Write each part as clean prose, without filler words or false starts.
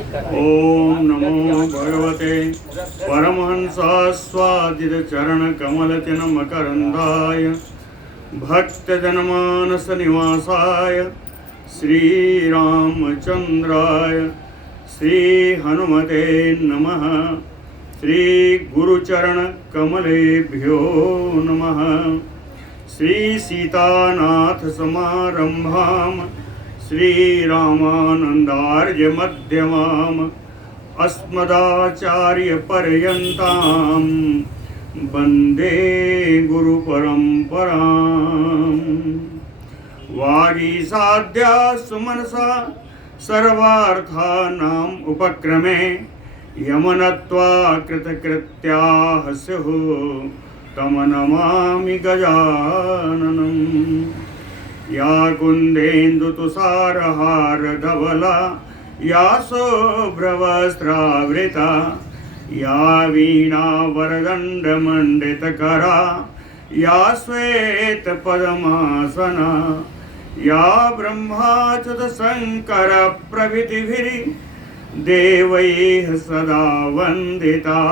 ओम नमो भगवते परमहंसास्वादित चरण कमल मकरंदाय भक्तजनमानस निवासाय श्रीरामचंद्राय श्री हनुमते नमः। श्री गुरुचरण कमलेभ्यो नमः। श्री सीतानाथ समारंभाम श्रीरामानंदार्य मध्यमाम अस्मदाचार्य पर्यन्ताम वंदे गुरु परंपराम। वागीसाद्या सुमनसा सर्वार्थानाम उपक्रमे यमनत्वा कृतकृत्याः स्युः तम नमामि गजाननम्। या कुन्देन्दुतुषारहार धवला या शुभ्रवस्त्रावृता या वीणा वरदण्डमण्डितकरा या श्वेतपद्मासना या ब्रह्माच्युतशङ्कर प्रभृतिभिः देवैः सदा वन्दिता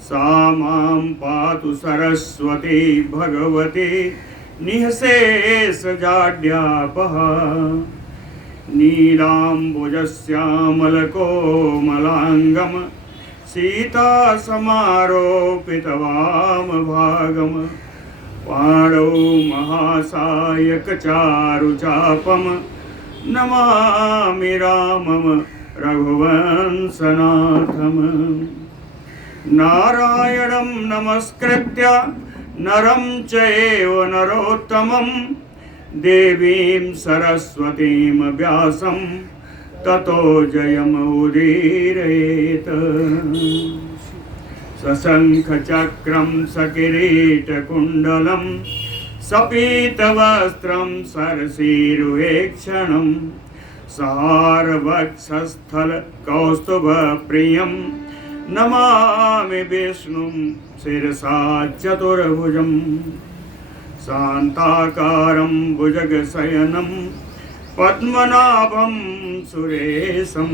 सा मां पातु सरस्वती भगवती निःशेषजाड्यापः। नीलाम्बुजश्यामलकोमलाङ्गं सीतासमारोपितवामभागं पाणौ महासायकचारुचापं नमामि रामं रघुवंशनाथम्। नारायणं नमस्कृत्य नरं चैव नरोत्तमं देवीं सरस्वतीं व्यासं ततो जयमुदीरयेत्। सशङ्खचक्रं सकिरीटकुण्डलं सपीतवस्त्रं सरसीरुहेक्षणं सहारवक्षस्थलकौस्तुभप्रियं नमामि विष्णुं शिरसा चतुर्भुजं। शान्ताकारं भुजगशयनं पद्मनाभं सुरेशं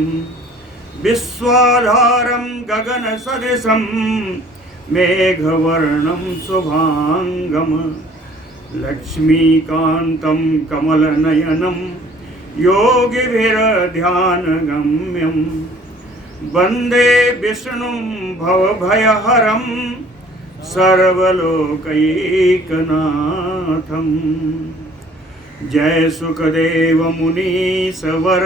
विश्वाधारं गगनसदृशं मेघवर्णं शुभाङ्गं लक्ष्मीकान्तं कमलनयनं योगिभिर्ध्यानगम्यं वन्दे विष्णुं भवभयहरं सर्वलोकैकनाथं। जय सुखदेव मुनीश्वर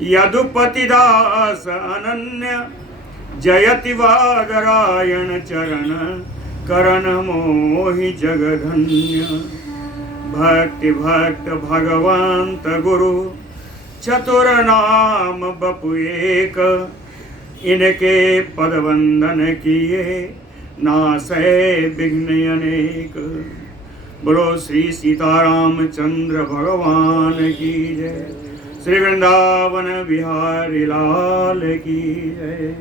यदुपतिदास अनन्य जयति वादरायण चरण करण मोहि जगधन्य। भक्ति भक्त भगवंत गुरु चतुर नाम बपु एक इनके पद वंदन किए नासै विघ्न अनेक। बोलो श्री सीतारामचंद्र भगवान की जय। श्री वृंदावन बिहारी लाल की जय।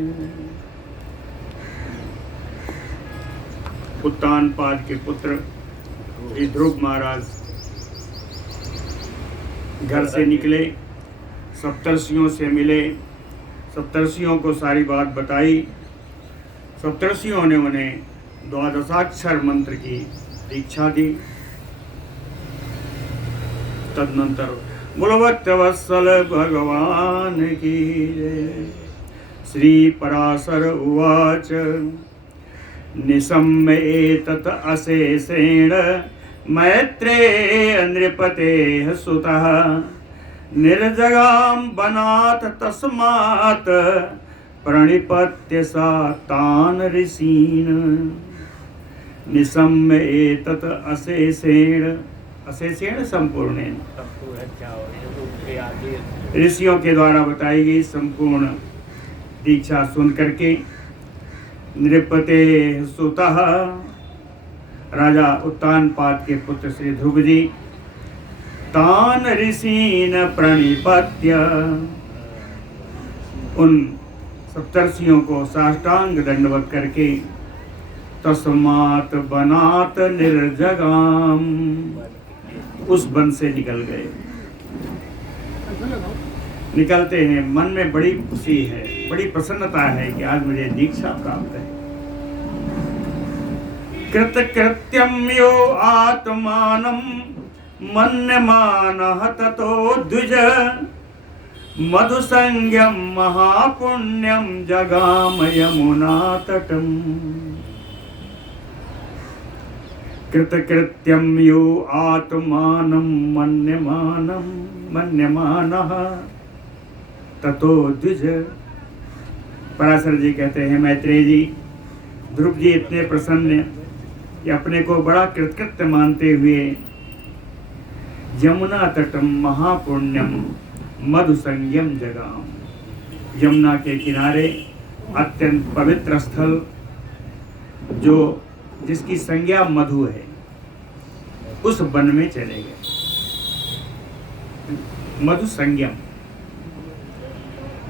उत्तानपाद के पुत्र श्री ध्रुव महाराज घर से निकले, सप्तर्षियों से मिले, सप्तर्षियों को सारी बात बताई। सप्तर्षियों ने उन्हें द्वादशाक्षर मंत्र की दीक्षा दी। तदनंतर भक्तवत्सल भगवान की जय। श्री पराशर उवाच निशम्य एतत् अशेषेण मैत्रेय नृपतेः सुतः निर्जगाम वनात् तस्मात् प्रणिपत्य सा तान् ऋषीन्। निशम्य एतत् अशेषेण, अशेषेण संपूर्णेन, ऋषियों के द्वारा बताई गई संपूर्ण दीक्षा सुन करके नृपते सुतः राजा उत्तानपाद के पुत्र श्री ध्रुव जी तान ऋषीन प्रणिपत्य उन सप्तर्षियों को साष्टांग दंडवत करके तस्मात् वनात् निर्जगाम उस वन से निकल गए। निकलते हैं, मन में बड़ी खुशी है, बड़ी प्रसन्नता है कि आज मुझे दीक्षा प्राप्त है। कृतकृत्यम यो आत्मानं मन्यमानः ततो द्विज मधुसंज्ञम महापुण्यम जगाम यमुना तटम। कृतकृत्यम यो आत्मानं मन्यमानः ततो द्विज। पराशर जी कहते हैं, मैत्रेय जी, ध्रुव जी इतने प्रसन्न कि अपने को बड़ा कृतकृत्य मानते हुए यमुना तटम महापुण्यम मधुसंज्ञम जगाम, यमुना के किनारे अत्यंत पवित्र स्थल जो जिसकी संज्ञा मधु है, उस वन में चले गए। मधु संज्ञम,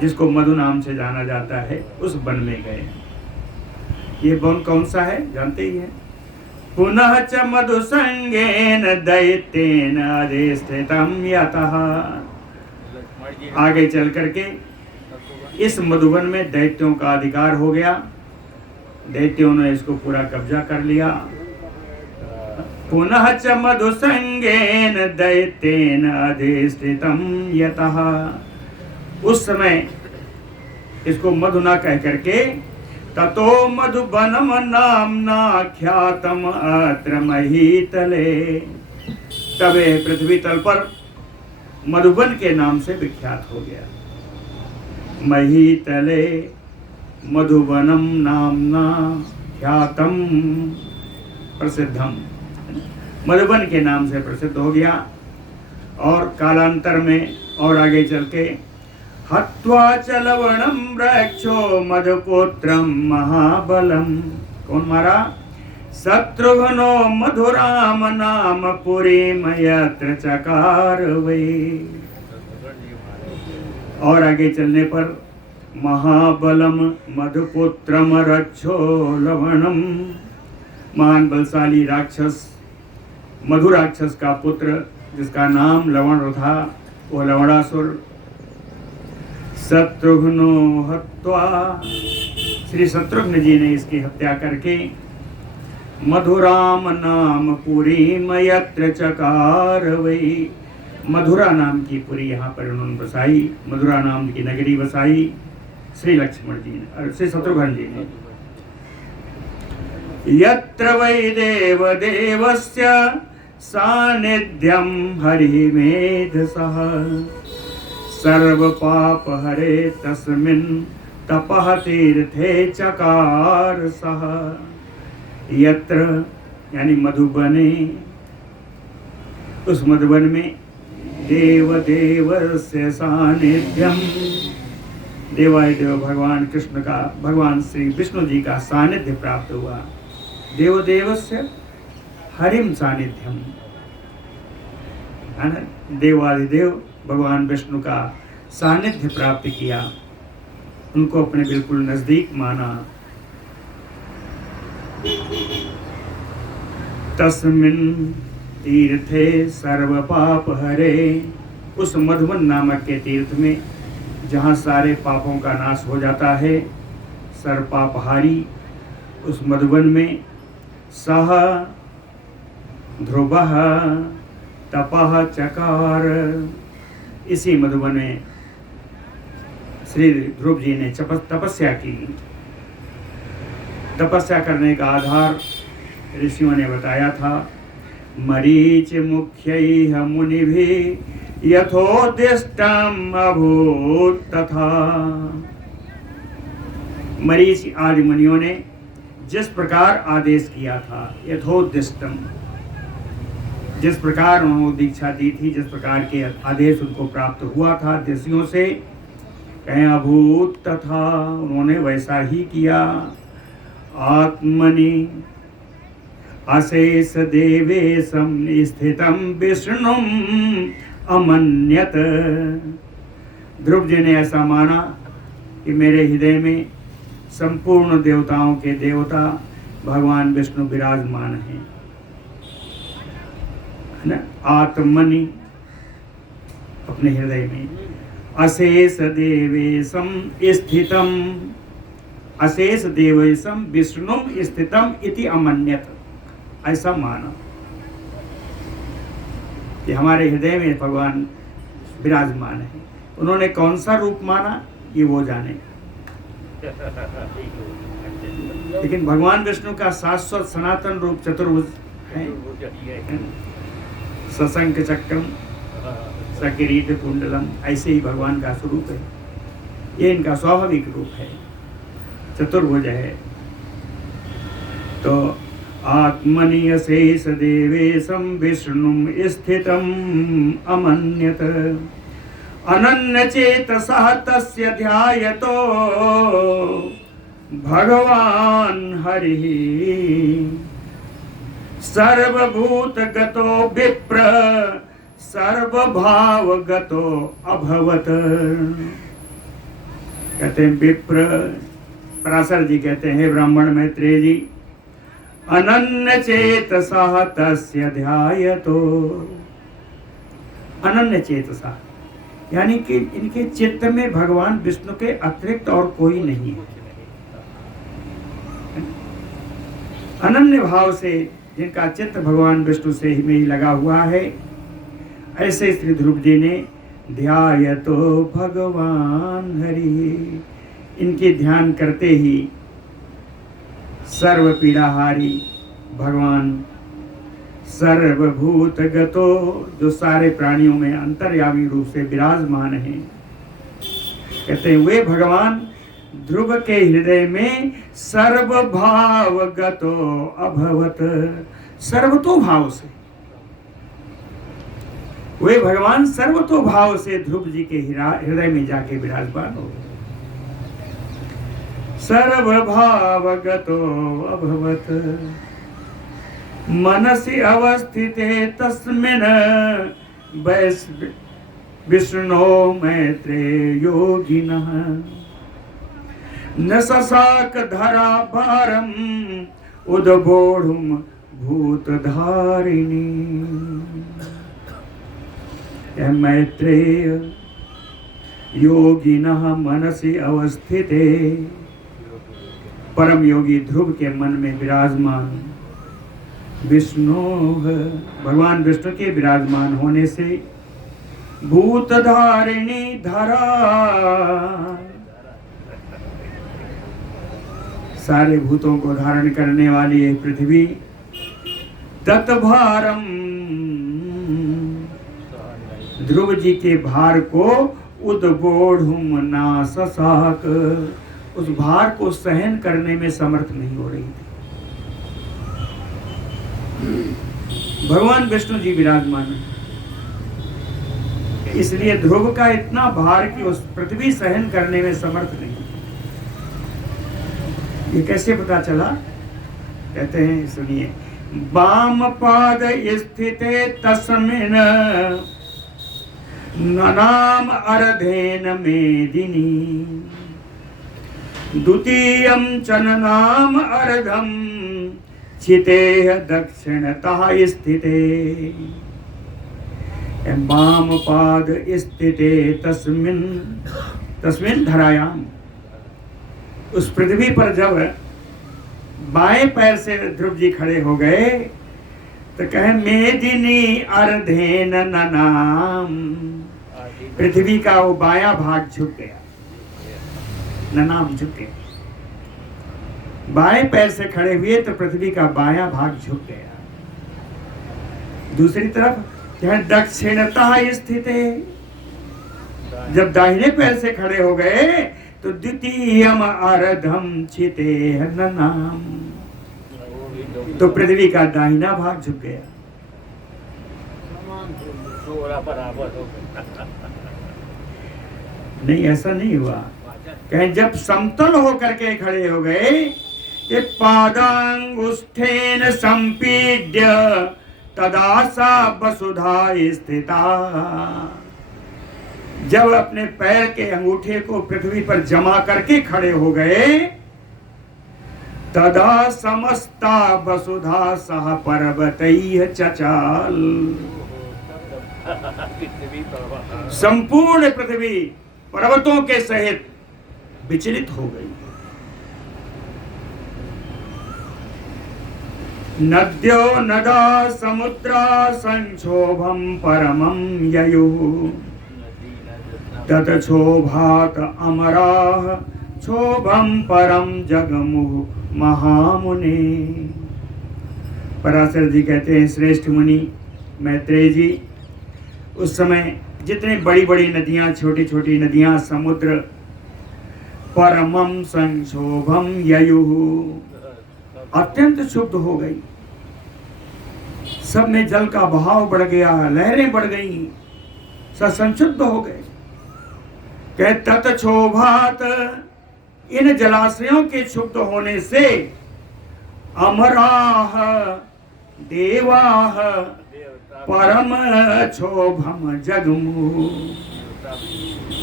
जिसको मधु नाम से जाना जाता है, उस वन में गए। ये वन कौन सा है जानते ही हैं। पुनः च मधु संगेन दैत्येन अधिष्ठितं यतः। आगे चल करके इस मधुवन में दैत्यों का अधिकार हो गया, दैत्यों ने इसको पूरा कब्जा कर लिया। पुनः च मधु संगेन दैत्येन अधिष्ठितं यतः। उस समय इसको मधु ना कह करके ततो मधुबनम नामना ख्यातम अत्र महीतले, तबे पृथ्वी तल पर मधुबन के नाम से विख्यात हो गया। महीतले मधुबनम नामना ख्यातम प्रसिद्धम, मधुबन के नाम से प्रसिद्ध हो गया। और कालांतर में और आगे चल के हत्वा च लवणं रक्षो मधुपुत्रं महाबलम। कौन मारा? शत्रुघ्नो मधुराम नाम पुरीम यत्र चकार वै। और आगे चलने पर महाबलम मधुपुत्रम रक्षो लवणम, महान बलशाली राक्षस, मधु राक्षस का पुत्र जिसका नाम लवण था, वो लवणासुर। शत्रुघ्नो हत्वा, श्री शत्रुघ्न जी ने इसकी हत्या करके मधुराम नाम पुरीम यत्र चकार वै, मधुरा नाम की पुरी यहाँ पर उन्होंने बसाई, मधुरा नाम की नगरी बसाई श्री लक्ष्मण जी ने और श्री शत्रुघ्न जी ने। यत्र वै देव देवस्य सानिध्यम हरिमेधसः, सर्व पाप हरे तस्मिन् तपः तीर्थे चकार सः। यत्र यानी मधुबने, उस मधुबन में देव देवस्य सानिध्यम, देवादिदेव भगवान कृष्ण का, भगवान श्री विष्णु जी का सानिध्य प्राप्त हुआ। देव देवस्य हरिम सानिध्यम, देवादिदेव भगवान विष्णु का सानिध्य प्राप्त किया, उनको अपने बिल्कुल नजदीक माना। तस्मिन् तीर्थे सर्व पाप हरे, उस मधुबन नामक के तीर्थ में जहाँ सारे पापों का नाश हो जाता है, सर्व पापहारी, उस मधुबन में सह ध्रुवः तपः चकार, इसी मधुबन में श्री ध्रुव जी ने तपस्या की। तपस्या करने का आधार ऋषियों ने बताया था। मरीच मुख्यैः मुनिभिः यथोदिष्टम् अभूत् तथा, मरीच आदि मुनियों ने जिस प्रकार आदेश किया था, यथोदिष्टम, जिस प्रकार उन्होंने दीक्षा दी थी, जिस प्रकार के आदेश उनको प्राप्त हुआ था ऋषियों से, कहें अभूत तथा, उन्होंने वैसा ही किया। आत्मनि अशेष देवेशम स्थितम विष्णुम अमन्यत, ध्रुव जी ने ऐसा माना कि मेरे हृदय में संपूर्ण देवताओं के देवता भगवान विष्णु विराजमान हैं, है ना। आत्मनि, अपने हृदय में, अशेष देवेशम स्थितम, अशेष देवेशम विष्णुम स्थितम इति अमन्यत, ऐसा माना कि हमारे हृदय में भगवान विराजमान है। उन्होंने कौन सा रूप माना ये वो जाने, लेकिन भगवान विष्णु का शाश्वत सनातन रूप चतुर्भुज है, सशंख चक्रम सकिरीट कुंडलम, ऐसे ही भगवान का स्वरूप है। ये इनका स्वाभाविक रूप है, चतुर्भुज है। तो आत्मनि अशेष देवेशम विष्णुम स्थितम अमन्यत, अनन्य चेतसः तस्य ध्यायतो भगवान हरिः, सर्वभूतगतो विप्र सर्वभावगतो अभवत। कहते हैं विप्र, पराशर जी कहते हैं, ब्राह्मण मैत्रेय जी, अनन्य चेतसः तस्य ध्यायतो, अनन्य चेतसा यानी कि इनके चित्त में भगवान विष्णु के अतिरिक्त और कोई नहीं है। अनन्य भाव से जिनका चित्त भगवान विष्णु से ही में ही लगा हुआ है, ऐसे श्री ध्रुव जी ने ध्यायतो भगवान हरि, इनके ध्यान करते ही सर्व पीड़ाहारी भगवान, सर्वभूतगतो, जो सारे प्राणियों में अंतर्यामी रूप से विराजमान है, कहते हैं वे भगवान ध्रुव के हृदय में सर्वभावगतो अभवत, सर्वतो भाव से वे भगवान सर्वतो भाव से ध्रुव जी के हृदय में जाके विराजमान हो, सर्वभावगतो अभवत, मनसि अवस्थिते तस्मिन् विष्णो मैत्रेय योगिनः, न ससाक धरा भारम उद्बोढुम भूतधारिणी। मैत्रेय योगिनः मनसि अवस्थिते, परम योगी ध्रुव के मन में विराजमान विष्णु, भगवान विष्णु के विराजमान होने से भूतधारिणी धरा, सारे भूतों को धारण करने वाली है पृथ्वी, तत्भारम, ध्रुव जी के भार को उद्बोढुम ना ससाक, उस भार को सहन करने में समर्थ नहीं हो रही थी। भगवान विष्णु जी विराजमान है, इसलिए ध्रुव का इतना भार कि उस पृथ्वी सहन करने में समर्थ नहीं। ये कैसे पता चला? कहते हैं सुनिए, वाम पाद स्थिते तस्मिन् ननाम अर्धेन मेदिनी, द्वितीयं चननाम अर्धम चितेह दक्षिणतः स्थिते, वाम पाद स्थिते तस्मिन् धरायाम, उस पृथ्वी पर जब बाएं पैर से ध्रुव जी खड़े हो गए तो कहे मेदिनी अर्धेन ननाम, पृथ्वी का वो बायां भाग झुक गया, ननाम झुक गया, बाएं पैर से खड़े हुए तो पृथ्वी का बायां भाग झुक गया। दूसरी तरफ दक्षिणतः स्थित है, जब दाहिने पैर से खड़े हो गए तो द्वितीयम अर्धम चिते ननाम, तो पृथ्वी का दाहिना भाग झुक गया। नहीं, ऐसा नहीं हुआ। कहें जब समतल होकर के खड़े हो गए, ये पादांगुष्ठेन संपीड्य तदा सा वसुधा स्थिता, जब अपने पैर के अंगूठे को पृथ्वी पर जमा करके खड़े हो गए, तदा समस्ता वसुधा सह पर्वतैः चचाल, संपूर्ण पृथ्वी पर्वतों के सहित विचलित हो गई। नद्यो नदा समुद्रा संक्षोभम परमं ययुः ततक्षोभात अमराः क्षोभम परम जगमुः महामुने। पराशर जी कहते हैं, श्रेष्ठ मुनि मैत्रेय जी, उस समय जितने बड़ी बड़ी नदियां, छोटी छोटी नदियां, समुद्र परमम संक्षोभम ययुः अत्यंत क्षुब्ध हो गई। सब में जल का बहाव बढ़ गया, लहरें बढ़ गई, सब संक्षुब्ध हो गए। कह ततक्षोभात, इन जलाशयों के क्षुब्ध होने से अमराः देवाः परम क्षोभम जगमु,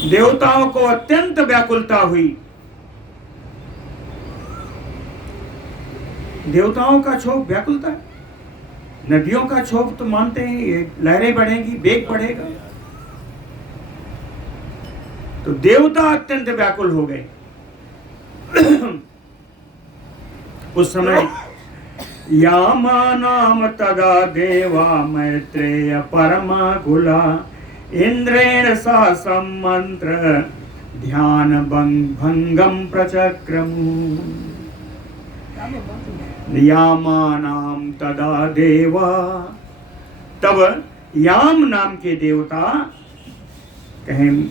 देवताओं को अत्यंत व्याकुलता हुई। देवताओं का क्षोभ व्याकुलता, नदियों का क्षोभ तो मानते हैं, ये लहरें बढ़ेंगी, वेग बढ़ेगा, तो देवता अत्यंत व्याकुल हो गए। उस समय यामानाम तदा देवा मैत्रेय परमाकुला इंद्रेण सा सम्मंत्र ध्यान भंगम प्रचक्रमु। यामानाम तदा देवा, तब याम नाम के देवता कहें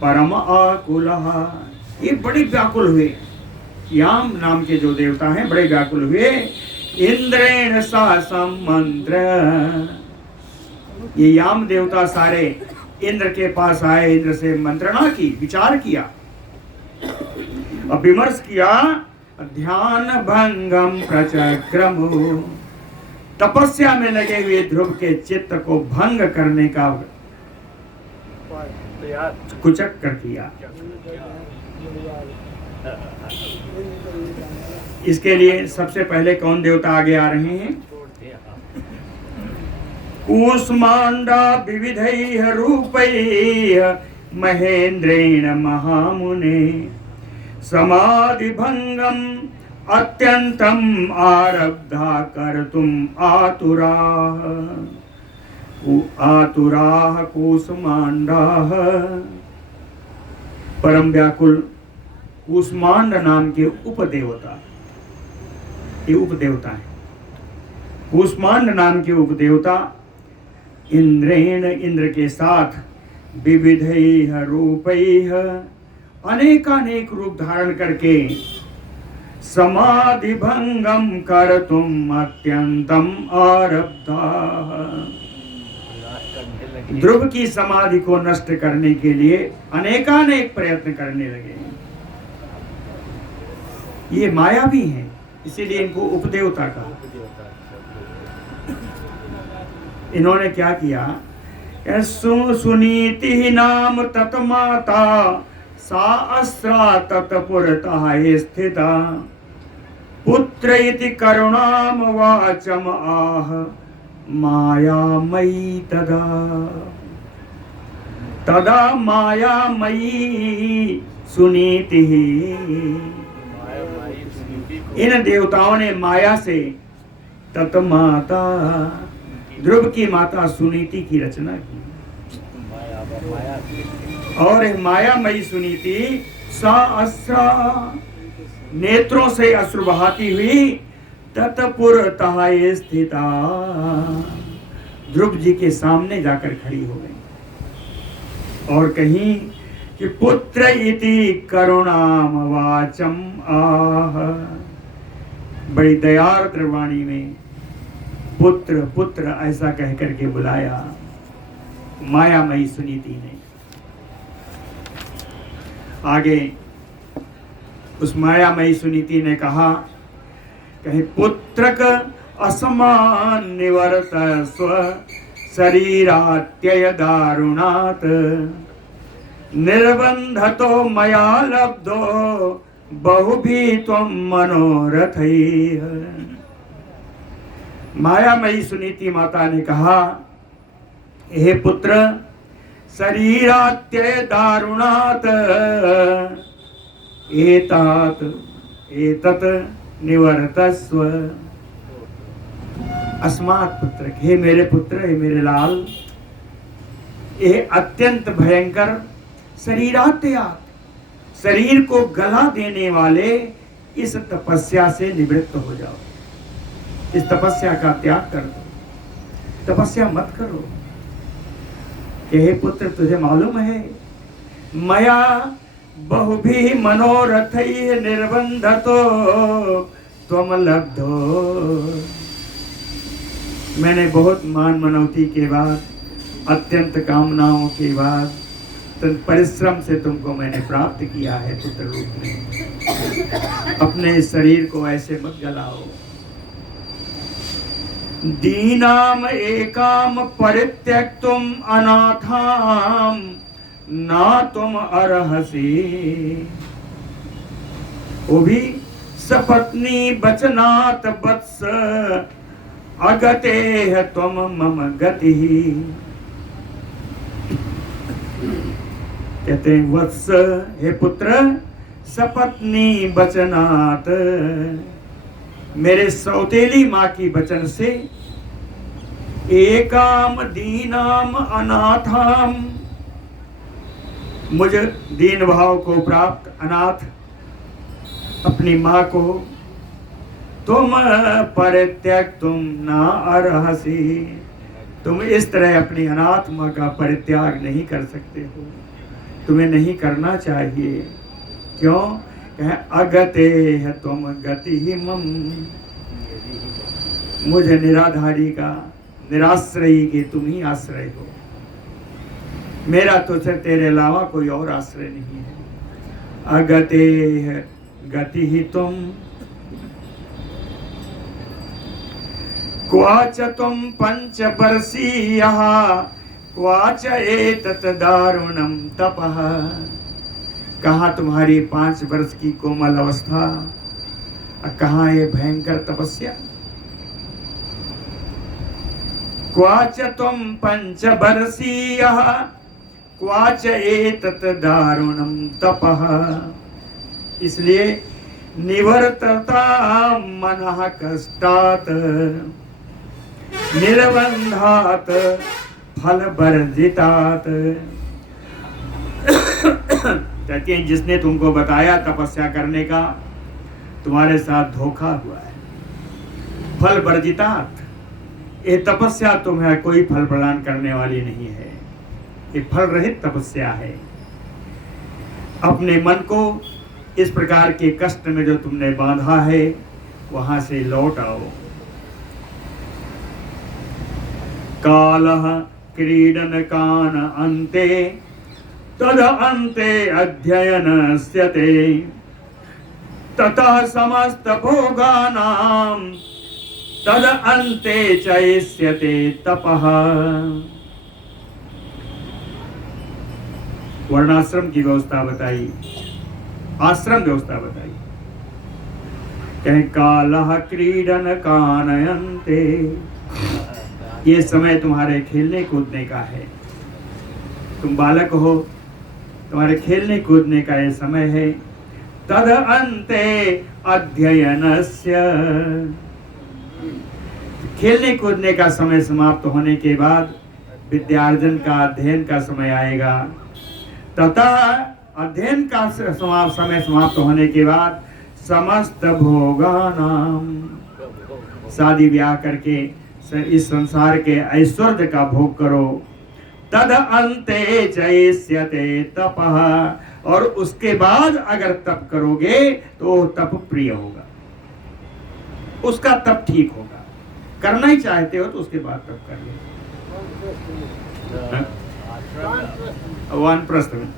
परम आकुलः, ये बड़े व्याकुल हुए। याम नाम के जो देवता हैं बड़े व्याकुल हुए। इंद्रेण सा सम्मंत्र, ये याम देवता सारे इंद्र के पास आए, इंद्र से मंत्रणा की, विचार किया और विमर्श किया। ध्यान भंगम प्रचक्रमु, तपस्या में लगे हुए ध्रुव के चित्त को भंग करने का कुचक्र किया। इसके लिए सबसे पहले कौन देवता आगे आ रहे हैं? कूष्मांडा विविधैः रूपैः महेंद्रेण महामुने समाधि भंगम अत्यंतम आरब्धा कर्तुम आतुराः आतुराः कूष्मांडाः। परम व्याकुल कूष्मांड नाम के उपदेवता, ये उपदेवता है। कूष्मांड नाम के उपदेवता इंद्रेण, इंद्र के साथ विविधैः रूपैः, अनेकानेक रूप धारण करके समाधि भंगम कर्तुम अत्यंतम आरब्धाः, ध्रुव की समाधि को नष्ट करने के लिए अनेकानेक प्रयत्न करने लगे। ये मायावी हैं, इसीलिए इनको उपदेवता कहा। इन्होंने क्या किया? सुनीति नाम तत्माता सा अस्रा तत्पुरतः स्थिता पुत्र इति करुणाम वाचम आह मायामयी तदा। तदा मायामयी सुनीति, इन देवताओं ने माया से तत्माता, ध्रुव की माता सुनीति की रचना की। और मायामयी सुनीति सा अस्रा, नेत्रों से अश्रु बहाती हुई तत्पुरतः स्थिता, ध्रुव जी के सामने जाकर खड़ी हो गई और कहीं कि पुत्र इति करुणाम वाचम आह, बड़ी दयार्द्र वाणी में पुत्र पुत्र ऐसा कह करके बुलाया मायामयी सुनीति ने। आगे उस मायामयी सुनीति ने कहा, कहे पुत्रक असमान निवर्त स्व शरीरात्यय दारुणात् निर्बंधतो मया लब्धो बहुभी त्वं मनोरथैः। मायामयी सुनीति माता ने कहा, हे पुत्र, शरीरात्य दारुणात् एतात एतत् निवर्तस्व। अस्मात् पुत्र, हे मेरे पुत्र, हे मेरे लाल, ये अत्यंत भयंकर शरीरात्याग, शरीर को गला देने वाले इस तपस्या से निवृत्त हो जाओ। इस तपस्या का त्याग कर दो, तपस्या मत करो। हे पुत्र, तुझे मालूम है मया बहुभी मनोरथैः निर्बन्धतो त्वम लब्धो। मैंने बहुत मान मनौती के बाद, अत्यंत कामनाओं के बाद, परिश्रम से तुमको मैंने प्राप्त किया है पुत्र रूप में। अपने इस शरीर को ऐसे मत जलाओ। दीनाम एकाम परित्यक्तुम अनाथाम ना तुम अर्हसि। वो भी सपत्नी बचनात वत्स अगते है तुम मम गति। कहते हैं वत्स, हे पुत्र, सपत्नी बचनात, मेरे सौतेली माँ की वचन से, एकाम दीनाम अनाथाम, मुझ दीन भाव को प्राप्त अनाथ अपनी माँ को, तुम परित्यक्तुम ना अर्हसि, तुम इस तरह अपनी अनाथ माँ का परित्याग नहीं कर सकते हो, तुम्हें नहीं करना चाहिए। क्यों? कहे अगते है तुम गति ही मम, मुझे निराधारी का, निराश्रयी के तुम ही आश्रय हो, मेरा तुझसे तेरे अलावा कोई और आश्रय नहीं है। अगते है गति ही तुम, क्वाच तुम पंच वर्षीयः क्वाच एतत् दारुणम तपः। कहाँ तुम्हारी 5 वर्ष की कोमल अवस्था, कहाँ ये भयंकर तपस्या। क्वाच तुम पंच वर्षीयः क्वाच एतत् दारुणम तपः। इसलिए निवर्तता मनः कष्टात् निर्बन्धात् फल वर्जितात्। कहते हैं जिसने तुमको बताया तपस्या करने का, तुम्हारे साथ धोखा हुआ है। फल वर्जितात्, ये तपस्या तुम्हें कोई फल प्रदान करने वाली नहीं है, ये फल रहित तपस्या है। अपने मन को इस प्रकार के कष्ट में जो तुमने बांधा है, वहां से लौट आओ। कालः क्रीडन कान अन्ते तद अन्ते अध्ययनस्य ते ततः समस्त भोगानां तद अन्ते चैष्यते तपः। वर्णाश्रम की व्यवस्था बताई, आश्रम व्यवस्था बताई। कहें कालः क्रीडन कानयन्ते, ये समय तुम्हारे खेलने कूदने का है। तुम बालक हो, तुम्हारे खेलने कूदने का ये समय है। तद अन्ते अध्ययनस्य, खेलने कूदने का समय समाप्त होने के बाद विद्यार्जन का, अध्ययन का समय आएगा। तथा अध्ययन का समय समाप्त होने के बाद समस्त भोगानाम, शादी ब्याह करके इस संसार के ऐश्वर्य का भोग करो। तद अन्ते चैष्यते तपः, और उसके बाद अगर तप करोगे तो तप प्रिय होगा, उसका तप ठीक होगा। करना ही चाहते हो तो उसके बाद तप कर लो। वानप्रस्थ में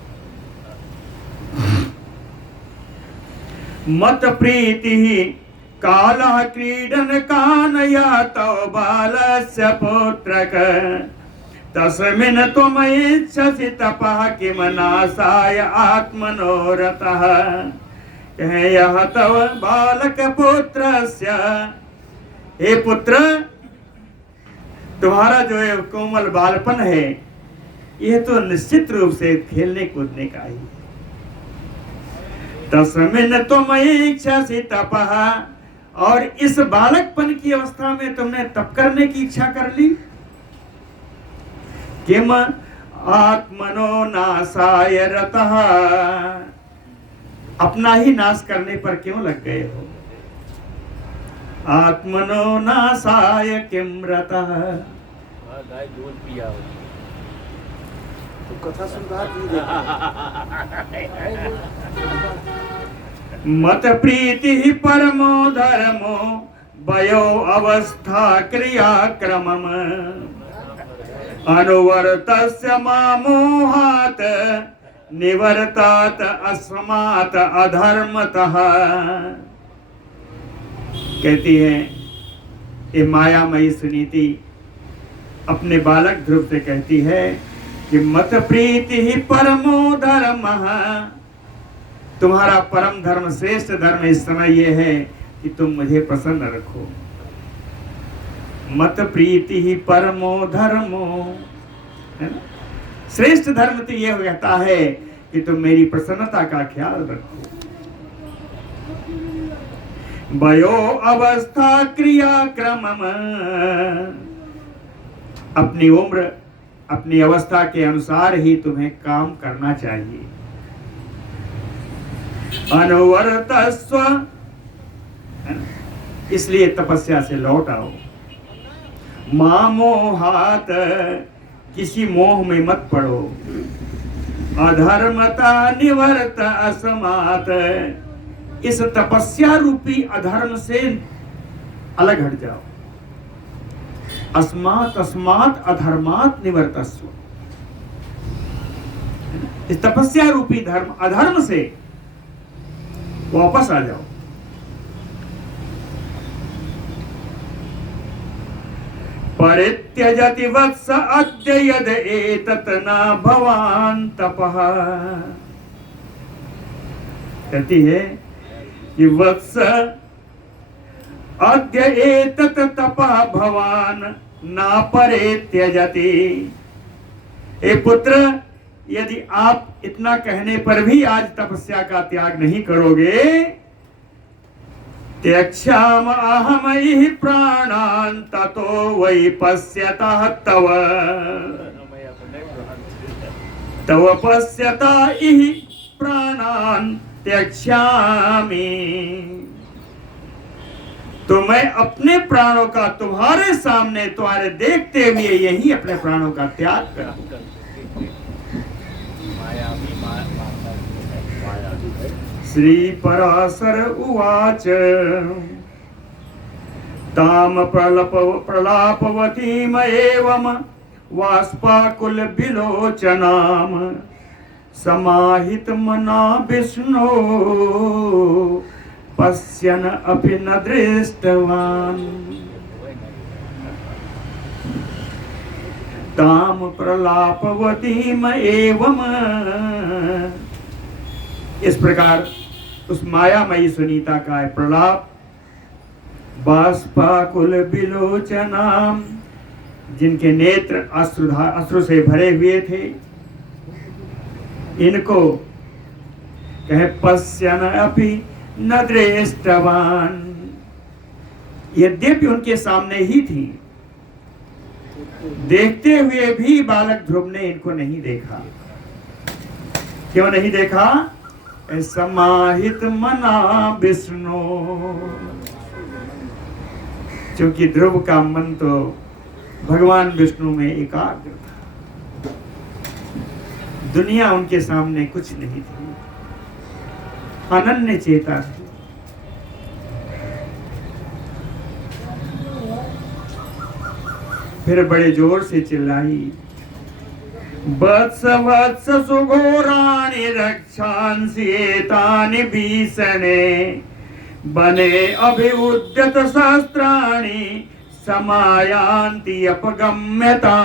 मत प्रीति कालः क्रीडन कानया तव बालस्य पुत्रक तस्मिन् त्वम् इच्छसि तपः किम नाशाय आत्मनोरथः। यह तव बालक पुत्रस्य, हे पुत्र, तुम्हारा जो ये कोमल बालपन है, यह तो निश्चित रूप से खेलने कूदने का ही है। तस्मिन् त्वमैक्षसि तपः, और इस बालकपन की अवस्था में तुमने तप करने की इच्छा कर ली। किम आत्मनो नाशाय रतः, अपना ही नाश करने पर क्यों लग गए हो। आत्मनो नाशाय किम रतः, दूध पिया हो तो कथा सुधार मत प्रीति परमो धर्मो वयो अवस्था क्रियाक्रमम् अनुवर्तस्य मामोहात् निवर्तात अस्मात् अधर्मतः। कहती है ये मायामयी सुनीति अपने बालक ध्रुव से कहती है कि मत प्रीति ही परमो धर्म, तुम्हारा परम धर्म श्रेष्ठ धर्म इस समय ये है कि तुम मुझे प्रसन्न रखो। मत प्रीति ही परमो धर्मो, है ना, श्रेष्ठ धर्म तो ये कहता है कि तुम मेरी प्रसन्नता का ख्याल रखो। वयो अवस्था क्रियाक्रम, अपनी उम्र अपनी अवस्था के अनुसार ही तुम्हें काम करना चाहिए। अनुवर्तस्व, इसलिए तपस्या से लौट आओ। मामोहात, किसी मोह में मत पड़ो। अधर्मता निवर्त असमात, इस तपस्या रूपी अधर्म से अलग हट जाओ। अस्मात् अस्मात् अधर्मात् निवर्तस्व, इस तपस्या रूपी धर्म अधर्म से वापस आ जाओ। परित्यजति वत्स अद्य यद एतत् न भवान् तपः, कहती है कि वत्स अद्य एतत् तपः भवान् न परित्यजति। ए पुत्र, यदि आप इतना कहने पर भी आज तपस्या का त्याग नहीं करोगे, त्यक्षाम अहमहि प्राणान् ततो वै पश्यतः तव, तव पश्यता इहि प्राणान् त्यक्षामि। तो मैं अपने प्राणों का तुम्हारे सामने तुम्हारे देखते हुए यही अपने प्राणों का त्याग करूंगा। श्री पराशर उवाच ताम प्रलापवतीम एवं वाष्पाकुल विलोचनाम समाहित मना विष्णु पश्यन् अपि न दृष्टवान्। ताम प्रलापवतीम एवं, इस प्रकार उस मायामयी सुनीता का प्रलाप। बाष्पाकुल विलोचनाम, जिनके नेत्र अश्रु से भरे हुए थे, इनको कहे पश्यन् अपि न दृष्टवान्, यद्यपि उनके सामने ही थी, देखते हुए भी बालक ध्रुव ने इनको नहीं देखा। क्यों नहीं देखा? समाहित मना विष्णु, क्योंकि ध्रुव का मन तो भगवान विष्णु में एकाग्र था। दुनिया उनके सामने कुछ नहीं थी, अनन्य चेता थी। फिर बड़े जोर से चिल्लाई, वत्स वत्स सुघोराणि रक्षांसि एतानि भीषणे बने अभिउद्यत शस्त्राणि समायान्ति अपगम्यताम्।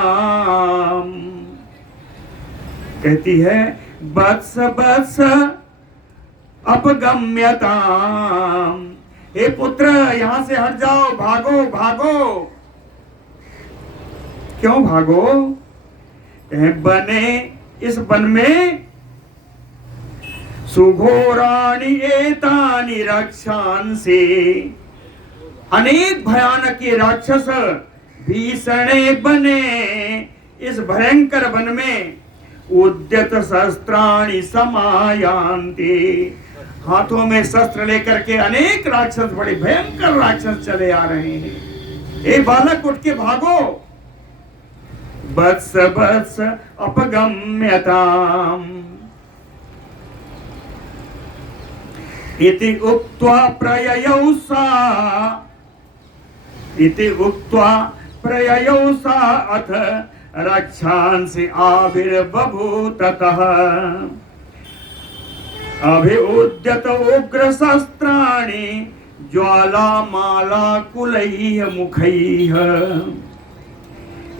कहती है वत्स वत्स अपगम्यताम्, हे पुत्र यहां से हट जाओ, भागो भागो। क्यों भागो? बने इस वन में सुघोराणि एतानि रक्षांसि, अनेक भयानक ये राक्षस भीषणे बने इस भयंकर वन में, उद्यत शस्त्राणि समायान्ति, हाथों में शस्त्र लेकर के अनेक राक्षस, बड़े भयंकर राक्षस चले आ रहे हैं। ए बालक उठ के भागो। वत्स वत्स अपगम्यताम् इति उक्त्वा प्रययौ सा, इति उक्त्वा प्रययौ सा अथ रक्षांसि आविर्बभूततः अभिउद्यत उग्रशस्त्राणि ज्वालामालाकुलैः मुखैः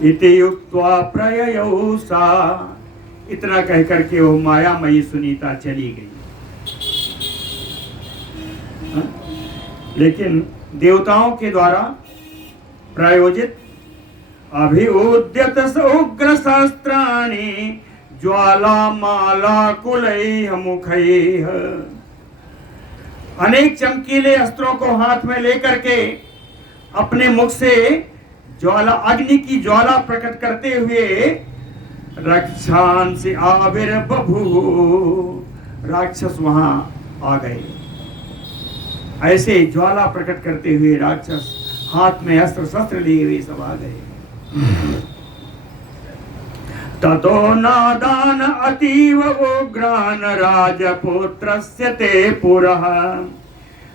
इति उक्त्वा प्रययौ सा। इतना कह करके वो मायामयी सुनीता चली गई। लेकिन देवताओं के द्वारा प्रायोजित अभिउद्यत उग्र शस्त्राणि ज्वालामालाकुलैः मुखैः, अनेक चमकीले अस्त्रों को हाथ में लेकर के अपने मुख से ज्वाला, अग्नि की ज्वाला प्रकट करते हुए रक्षांसि आविर्बभूः, राक्षस वहां आ गए। ऐसे ज्वाला प्रकट करते हुए राक्षस हाथ में अस्त्र शस्त्र लिए हुए सब आ गए। ततो नादान अतीव उग्रान राजपुत्रस्य ते पुरः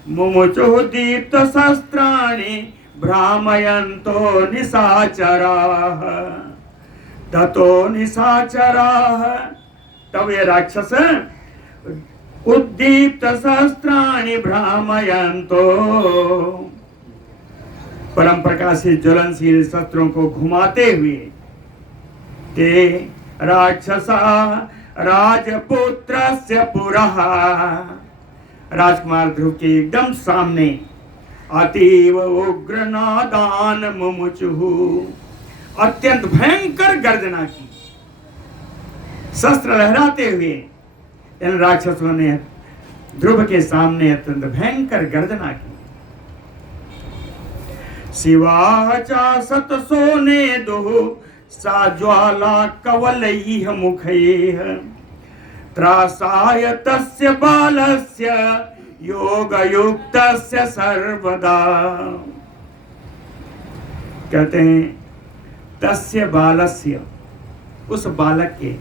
मुमुचुः दीप्त शस्त्राणि भ्रामयन्तो निशाचराः। ततो निशाचराः, तब ये राक्षस उद्दीप्त शस्त्राणि भ्रामयन्तो, परम प्रकाशित ज्वलनशील शस्त्रों को घुमाते हुए, ते राक्षसा राजपुत्रस्य पुरः, राजकुमार ध्रुव के एकदम सामने अतीव उग्र नादान मुमुचुः, अत्यंत भयंकर गर्जना की, शस्त्र लहराते हुए इन राक्षसों ने ध्रुव के सामने अत्यंत भयंकर गर्जना की। शिवाः च सतसोने दुः सा ज्वाला कवलैः मुखैः त्रासाय तस्य बालस्य योगयुक्तस्य सर्वदा। कहते हैं तस्य बालस्य, उस बालक के,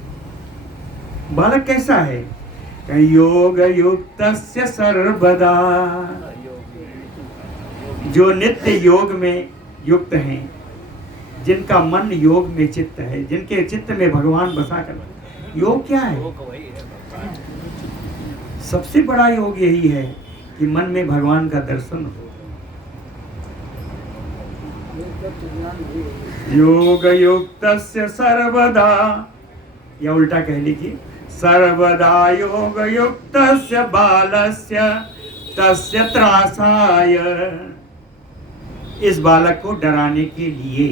बालक कैसा है? योगयुक्तस्य सर्वदा, जो नित्य योग में युक्त हैं, जिनका मन योग में चित्त है, जिनके चित्त में भगवान बसा कर। योग क्या है? सबसे बड़ा योग यही है कि मन में भगवान का दर्शन हो। योग युक्तस्य सर्वदा, या उल्टा कह लीजिए, सर्वदा योग युक्तस्य बालस्य तस्य त्रासाय। इस बालक को डराने के लिए,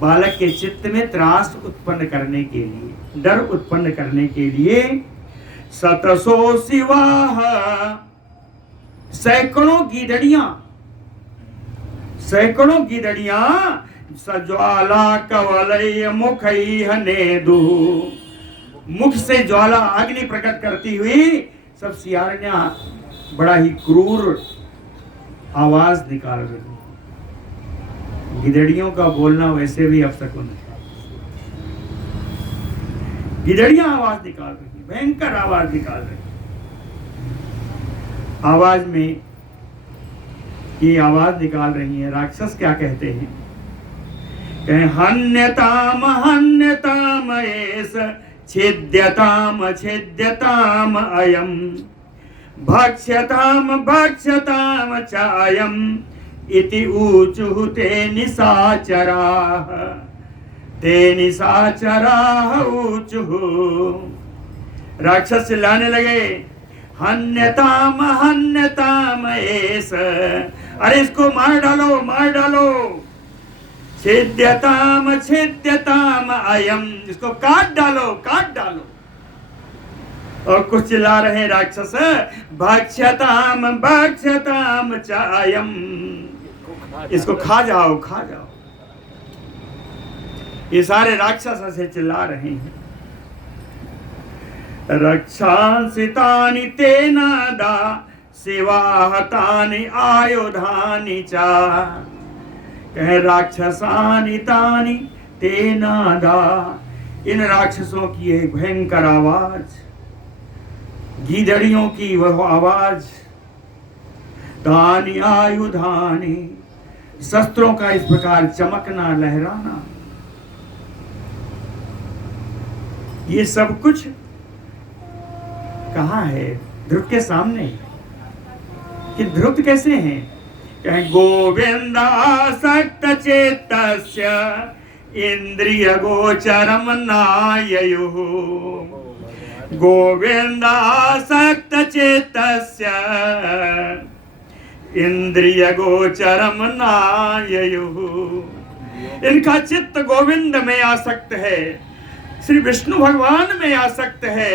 बालक के चित्त में त्रास उत्पन्न करने के लिए, डर उत्पन्न करने के लिए, सतसो शिवाः, सैकड़ों गीदड़ियां, सैकड़ों गीदड़ियां सज्वाला कवलय मुखैः नेदुः, मुख से ज्वाला अग्नि प्रकट करती हुई सब सियारियां बड़ा ही क्रूर आवाज निकाल रही। गिदड़ियों का बोलना वैसे भी अपशकुन है। गिदड़ियां आवाज निकाल रही, भयंकर आवाज निकाल रही। आवाज में ये आवाज निकाल रही है। राक्षस क्या कहते हैं? कहें हन्यताम हन्यताम एष छिद्यताम छिद्यताम अयम भक्ष्यताम भक्ष्यताम च अयम इति ऊचुः ते निशाचराः, ते निशाचराः ऊचुः। राक्षस चिल्लाने लगे, हन्यताम हन्यताम एष, अरे इसको मार डालो मार डालो। छेद्यताम छेद्यताम अयम, इसको काट डालो काट डालो। और कुछ चिल्ला रहे राक्षस, भक्ष्यताम भक्ष्यताम चायम, इसको खा जाओ खा जाओ। ये सारे राक्षस ऐसे चिल्ला रहे हैं। रक्षांसितानि तेना दा सेवाहतानि आयुधानि चा, कहे राक्षसानि तानि तेना दा, इन राक्षसों की एक भयंकर आवाज, गीदड़ियों की वह आवाज, तानि आयुधानि, शस्त्रों का इस प्रकार चमकना लहराना, ये सब कुछ कहाँ है? ध्रुव के सामने। कि ध्रुव कैसे हैं? कहें गोविंद आसक्त चेतस्य इंद्रिय गोचरम नाययुः, गोविंद आसक्त चेतस्य इंद्रिय गोचरम नाययुः, इनका चित्त गोविंद में आसक्त है, श्री विष्णु भगवान में आसक्त है,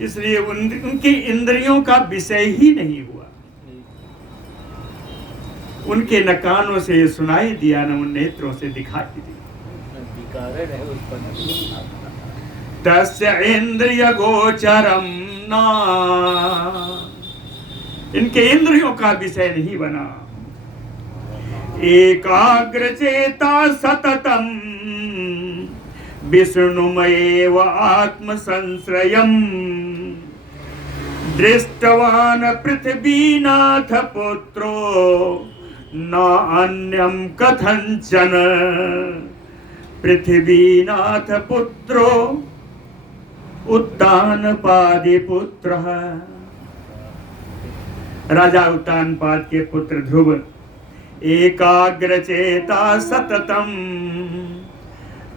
इसलिए उनकी इंद्रियों का विषय ही नहीं हुआ। उनके न कानों से सुनाई दिया, न उन नेत्रों से दिखाई दी। तस्य इंद्रिय गोचरम ना, इनके इंद्रियों का विषय नहीं बना। एकाग्र चेता सततम विष्णुमयेव आत्म संश्रयम्, दृष्टवान् पृथ्वीनाथ पुत्रो न अन्यं कथंचन, पृथ्वीनाथ पुत्रो उत्तानपादि पुत्रः, राजा उत्तानपाद के पुत्र ध्रुव एकाग्र चेता सततम,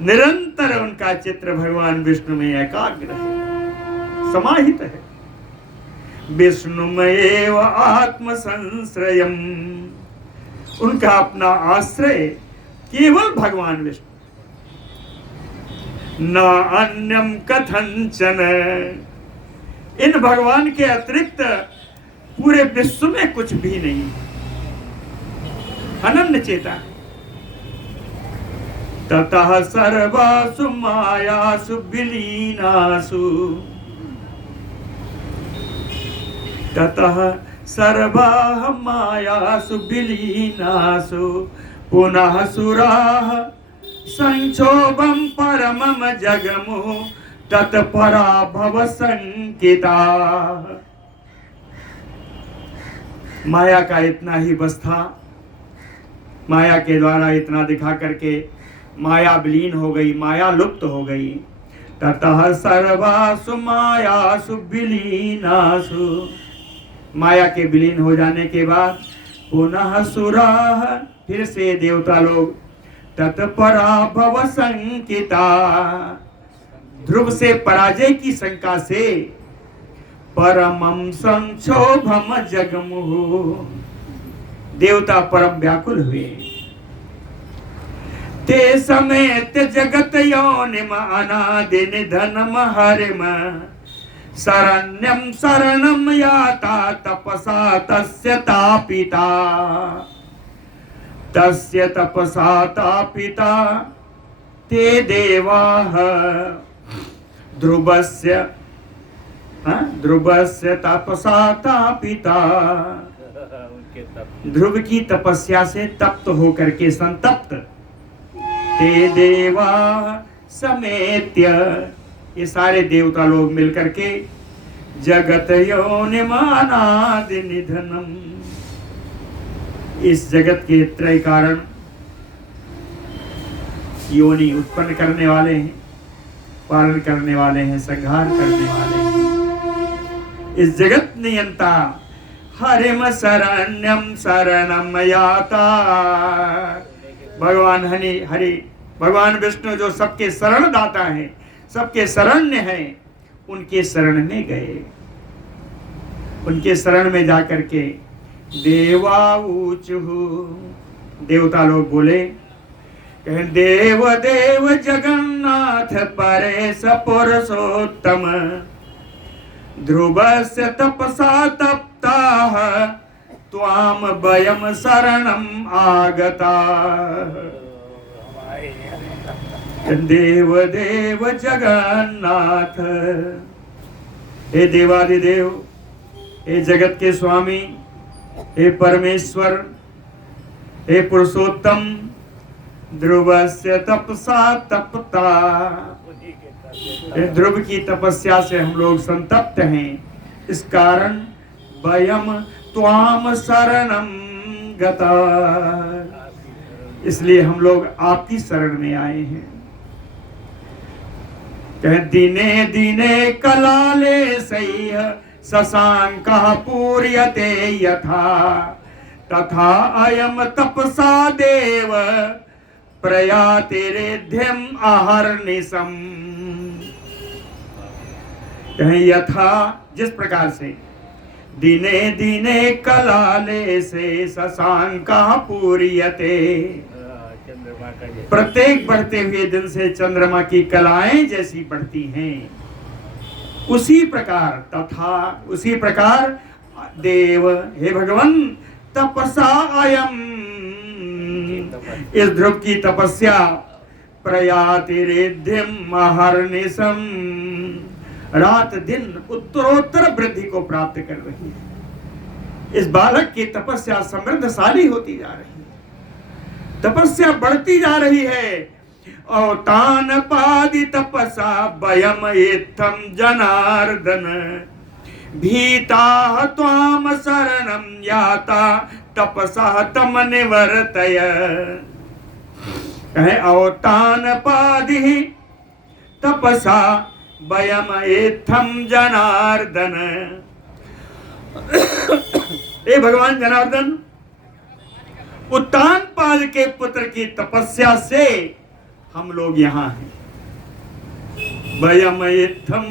निरंतर उनका चित्र भगवान विष्णु में एकाग्र है, समाहित है। विष्णुमयेव आत्म संश्रयम्, उनका अपना आश्रय केवल भगवान विष्णु, न अन्यम कथंचन, इन भगवान के अतिरिक्त पूरे विश्व में कुछ भी नहीं, अनन्य चेता। ततः सर्वासु मायासु विलीनासु, ततः सर्वाः मायासु विलीनासु, पुनः सुराः संक्षोभं परमं जगमुः, तत्पराभव संकिताः। माया का इतना ही बस था, माया के द्वारा इतना दिखा करके माया विलीन हो गई, माया लुप्त हो गई। ततः सर्वासु मायासु विलीनासु, माया के विलीन हो जाने के बाद पुनः सुराः, फिर से देवता लोग तत्पराभव संकिता, ध्रुव से पराजय की शंका से परमं संक्षोभम जगमुः, देवता परम व्याकुल हुए। ते समेत जगत योनिम अनादि निधनम हरिम, शरण्यम शरणम याता तपसा तस्य तापिता, तस्य तपसा तापिता ते देवाः, ध्रुवस्य ध्रुवस्य तपसा तापिता, ध्रुव की तपस्या से तप्त होकर के संतप्त, ते देवा समेत्य, ये सारे देवता लोग मिलकर के जगत योनिमानादि निधनम, इस जगत के त्रय कारण योनि उत्पन्न करने वाले हैं, पालन करने वाले हैं, संहार करने वाले हैं। इस जगत नियंता हरिम शरण्यम शरणम याता, भगवान हरि भगवान विष्णु जो सबके शरण दाता हैं, सबके शरण्य हैं, उनके शरण में गए। उनके शरण में जाकर के देवा ऊचुः, देवता लोग बोले कहें देव देव जगन्नाथ परेश पुरुषोत्तम ध्रुवस्य तपसा तप्ताः त्वाम वयम शरणम आगता। देव देव जगन्नाथ, हे देवादिदेव, हे जगत के स्वामी, हे परमेश्वर, हे पुरुषोत्तम, ध्रुवस्य तपसा तपता, ध्रुव की तपस्या से हम लोग संतप्त हैं, इस कारण वयम त्वाम शरणम गता, इसलिए हम लोग आपकी शरण में आए हैं। दिने दिने कलाले सह्य शशांकः पूर्यते यथा तथा अयम तपसा देव प्रयातिरेध्यम अहर्निशम। यथा जिस प्रकार से दिने दिने कलाले से शशांकः पूर्यते, प्रत्येक बढ़ते हुए दिन से चंद्रमा की कलाएं जैसी बढ़ती हैं, उसी प्रकार तथा उसी प्रकार देव, हे भगवान, तपसा अयम, इस ध्रुव की तपस्या प्रयातिरेध्यम अहर्निशम, रात दिन उत्तरोत्तर वृद्धि को प्राप्त कर रही है। इस बालक की तपस्या समृद्धशाली होती जा रही है, तपस्या बढ़ती जा रही है। और तान पादि तपसा वयम इत्थम जनार्दन भीता त्वाम शरणम याता तपसा तम निवर्तय। तान पादि तपसा वयम इत्थम जनार्दन, हे भगवान जनार्दन, उत्तान पाद के पुत्र की तपस्या से हम लोग यहाँ हैं। वयम इत्थम,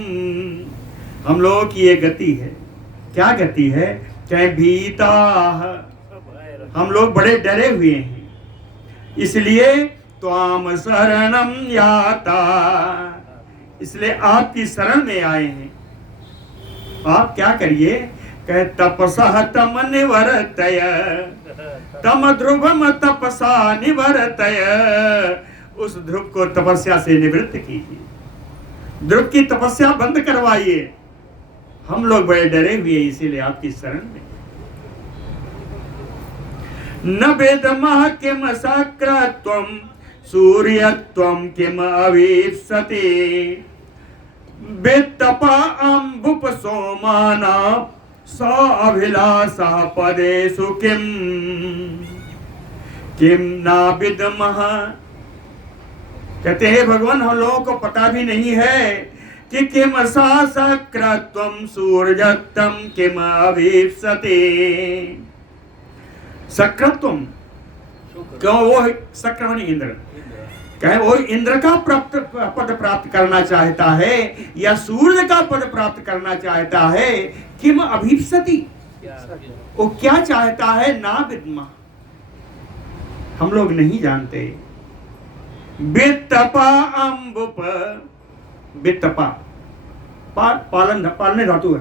हम लोगों की ये गति है। क्या गति है? क्या भीता, हम लोग बड़े डरे हुए हैं, इसलिए त्वाम शरणम याता, इसलिए आपकी शरण में आए हैं। आप क्या करिए? कहे तपसा तम निवर्तय, तम ध्रुवम तपसा निवर्तय, उस ध्रुव को तपस्या से निवृत्त कीजिए, ध्रुव की तपस्या बंद करवाइए। हम लोग बड़े डरे हुए, इसीलिए आपकी शरण में। न वेदमः किम सक्रत्वं सूर्यत्वं किम अवीप्सते वेत्तपा अम्बुप सोमाना स अभिलाषः पदेषु किम किम ना विद्मः। कहते हैं भगवान, हम लोगों को पता भी नहीं है कि किम सा सक्रत्वं सूर्यत्वं किम अवीप्सते। सक्रत्वं, क्यों? वो सक्र माने इंद्र, कहे वो इंद्र का पद प्राप्त करना चाहता है या सूर्य का पद प्राप्त करना चाहता है। किम अभीप्सति, वो क्या चाहता है? ना विद्मा, हम लोग नहीं जानते। वित्तपा अम्बुप, वित्तपा पालन, पालने धातु है।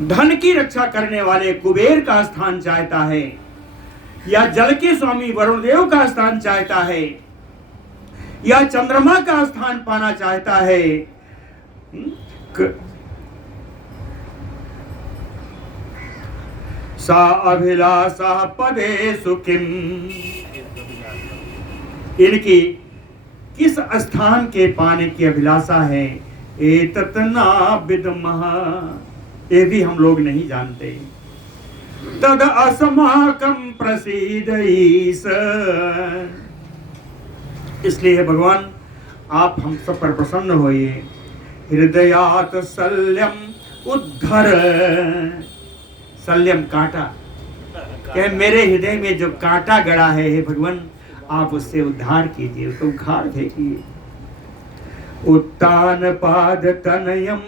धन की रक्षा करने वाले कुबेर का स्थान चाहता है या जल के स्वामी वरुण देव का स्थान चाहता है या चंद्रमा का स्थान पाना चाहता है। सा अभिलाषा पदेषु किम, इनकी किस स्थान के पाने की अभिलाषा है? एतत् न विद्मः, ये भी हम लोग नहीं जानते। तद अस्माकं प्रसीद ईश, इसलिए भगवान आप हम सब पर प्रसन्न होइए। हृदयात शल्यम उद्धर, शल्यम कांटा, कहे मेरे हृदय में जो कांटा गड़ा है, हे भगवान आप उससे उद्धार कीजिए, उसको उखाड़ फेंकिए। उत्तान पाद तनयम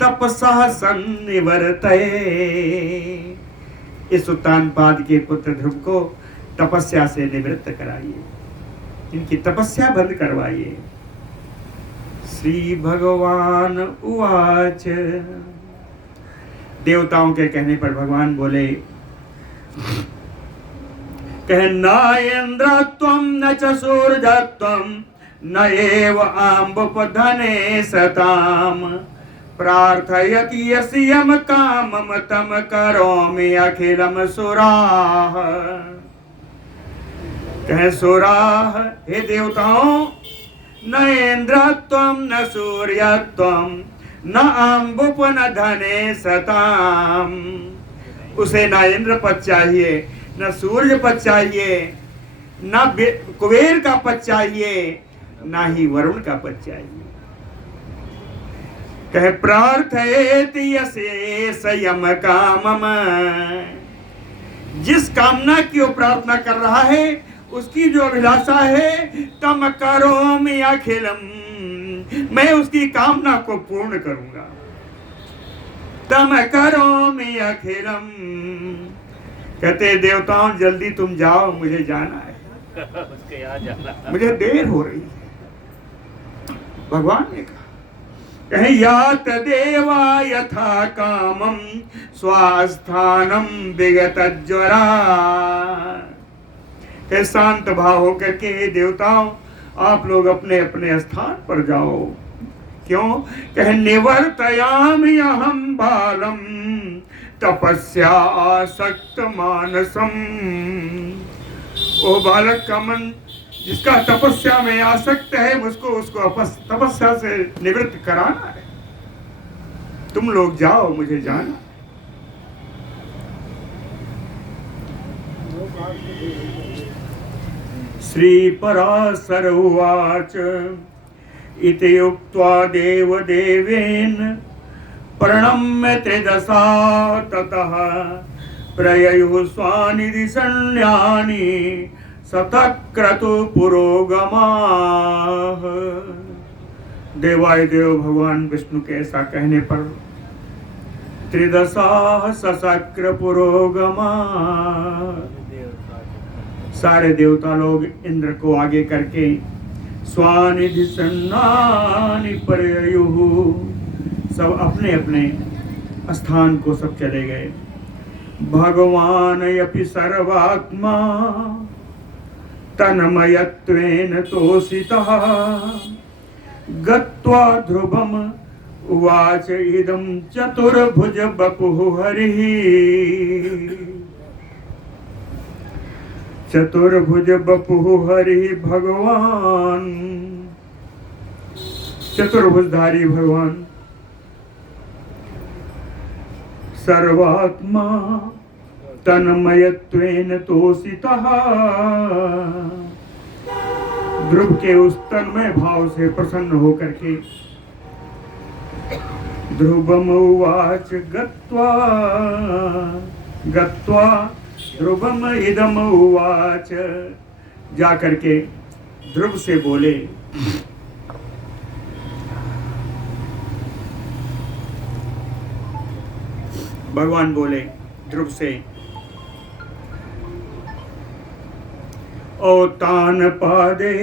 तपसा संनिवर्तये। इस उत्तानपाद के पुत्र ध्रुव को तपस्या से निवृत्त कराइए, इनकी तपस्या बंद करवाइए। श्री भगवान उवाच। देवताओं के कहने पर भगवान बोले, कह न इंद्रत्वं न च सूर्यत्वं न एव आम्बुपधने सताम प्रार्थयति यस्यम कामम तम करोमि अखिलम सुराः। कहे सुराः, हे देवताओं, न इंद्रत्वं न सूर्यत्वं न अम्बुप न धने सताम। उसे न इंद्र पद चाहिए, न सूर्य पद चाहिए, न कुबेर का पद चाहिए, ना ही वरुण का पद चाहिए। कहे प्रार्थयति यस्यम कामम। जिस कामना की वो प्रार्थना कर रहा है, उसकी जो अभिलाषा है, तम करोमि अखिलम, मैं उसकी कामना को पूर्ण करूंगा। तम करोमि अखिलम। कहते देवताओं जल्दी तुम जाओ, मुझे जाना है, उसके यहाँ जाना, मुझे देर हो रही है। भगवान ने कहा, कहे यात देवा यथा कामम स्वास्थानम विगत ज्वरा। कहे शांत भाव होकर के हे देवताओं, आप लोग अपने अपने स्थान पर जाओ। क्यों? कहे निवर्तयामि अहम बालम तपस्या आसक्त मानसम। ओ बालक का मन जिसका तपस्या में आसक्त है, मुझको उसको तपस्या से निवृत्त कराना है। तुम लोग जाओ, मुझे जाना। श्री पराशर उवाच। इति उक्त्वा देवदेवेन प्रणम्य त्रिदशा ततः प्रययुः स्वानिधि संज्ञानि सतक्रतु पुरोगमाः। देवादिदेव भगवान विष्णु के ऐसा कहने पर त्रिदशा सशक्र पुरोगमा, सारे देवता लोग इंद्र को आगे करके स्वानिधि सन्नानि परयुः, सब अपने अपने स्थान को सब चले गए। भगवान यपि सर्वात्मा तन्मयत्वेन तोषितः गत्वा ध्रुवम् उवाच इदं चतुर्भुज बपुः हरिः। चतुर्भुज बपुः हरिः भगवान, चतुर्भुजधारी भगवान सर्वात्मा तन्मयत्वेन तोषितः। ध्रुव के उस तन्मय भाव से प्रसन्न होकर के ध्रुवम उवाच गत्वा गत्वा ध्रुवम इदम उवाच, जा करके ध्रुव से बोले, भगवान बोले ध्रुव से, ओ तान पादे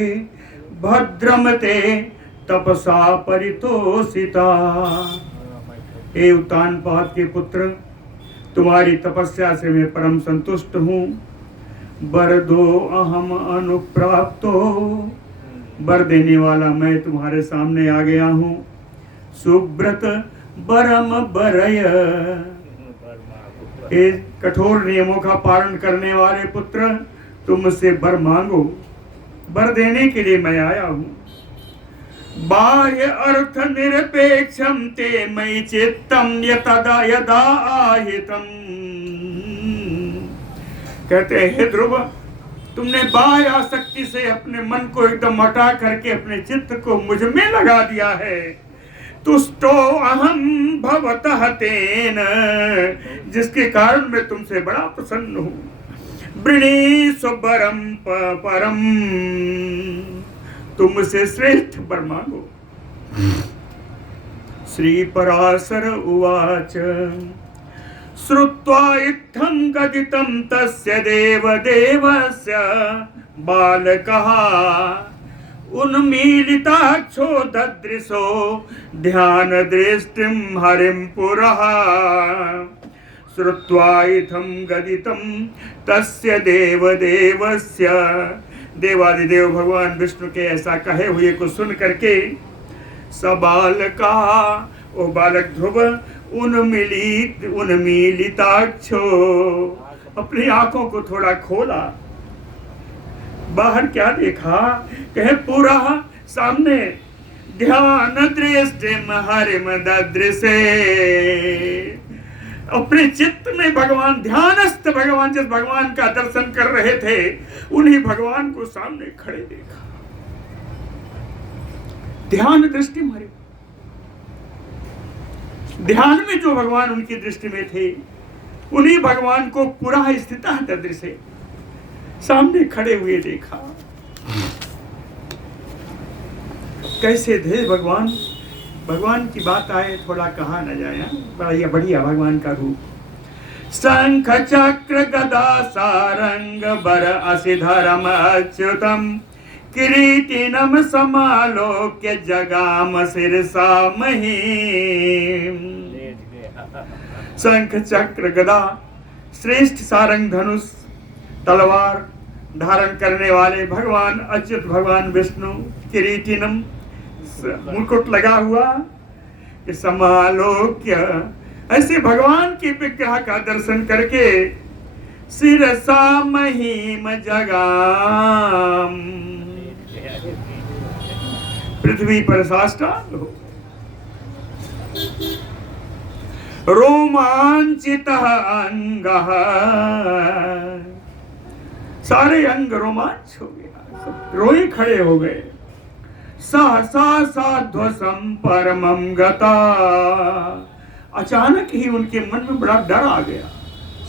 भद्रम ते तपसा परितोषिता। हे उत्तानपाद के पुत्र, तुम्हारी तपस्या से मैं परम संतुष्ट हूँ। वर दो अहम अनुप्राप्तो, वर देने वाला मैं तुम्हारे सामने आ गया हूँ। सुब्रत बरम बरय, हे कठोर नियमों का पालन करने वाले पुत्र, तुम मुझसे वर मांगो। वर देने के लिए मैं आया हूँ। बाह्य अर्थ निरपेक्षम ते मयि चित्तम यतदा यदा आहितम। कहते हैं ध्रुव, तुमने बाह्य आसक्ति से अपने मन को एकदम हटा करके अपने चित्त को मुझ में लगा दिया है। तुष्टो अहम भवतः तेन, जिसके कारण मैं तुमसे बड़ा प्रसन्न हूँ। वृणीषु वरम परम, तुम मुझसे श्रेष्ठ वर मांगो। श्रीपराशर उवाच श्रुत्वा इत्थं कथितं तस्य देवदेवस्य बालकः उन्मीलिताक्षो ददृशो ध्यानदृष्टिं हरिं पुरः श्रुत्वा इत्थं कथितं तस्य देवदेवस्य देवादिदेव भगवान विष्णु के ऐसा कहे हुए को सुन करके सबालका ओ बालक ध्रुव उन्मीलिताक्षो अपनी आंखों को थोड़ा खोला, बाहर क्या देखा, कहे पूरा सामने ध्यान दृष्टिम हरिम ददृशे, अपने चित्त में भगवान ध्यानस्थ भगवान जिस भगवान का दर्शन कर रहे थे उन्हीं भगवान को सामने खड़े देखा। ध्यान दृष्टि हरि, ध्यान में जो भगवान उनकी दृष्टि में थे उन्हीं भगवान को पूरा स्थित दृश्य सामने खड़े हुए देखा। कैसे थे भगवान, भगवान की बात आए थोड़ा कहा न जाए, बढ़िया बढ़िया भगवान का रूप। शंख चक्र गदा सारंग बर असिधरम अच्युतम किरीटिनम समालोक्य जगाम शिरसा महीम। शंख चक्र गदा श्रेष्ठ सारंग धनुष तलवार धारण करने वाले भगवान अच्युत भगवान विष्णु किरीटिनम मुकुट लगा हुआ कि समालोक्य ऐसे भगवान के विग्रह का दर्शन करके शिरसा महीम जगाम, पृथ्वी पर साष्टांग हो, रोमांचितः अंगः, सारे अंग रोमांच हो गया, रोए खड़े हो गए। सहसा साध्वसम परमम गता, अचानक ही उनके मन में बड़ा डर आ गया।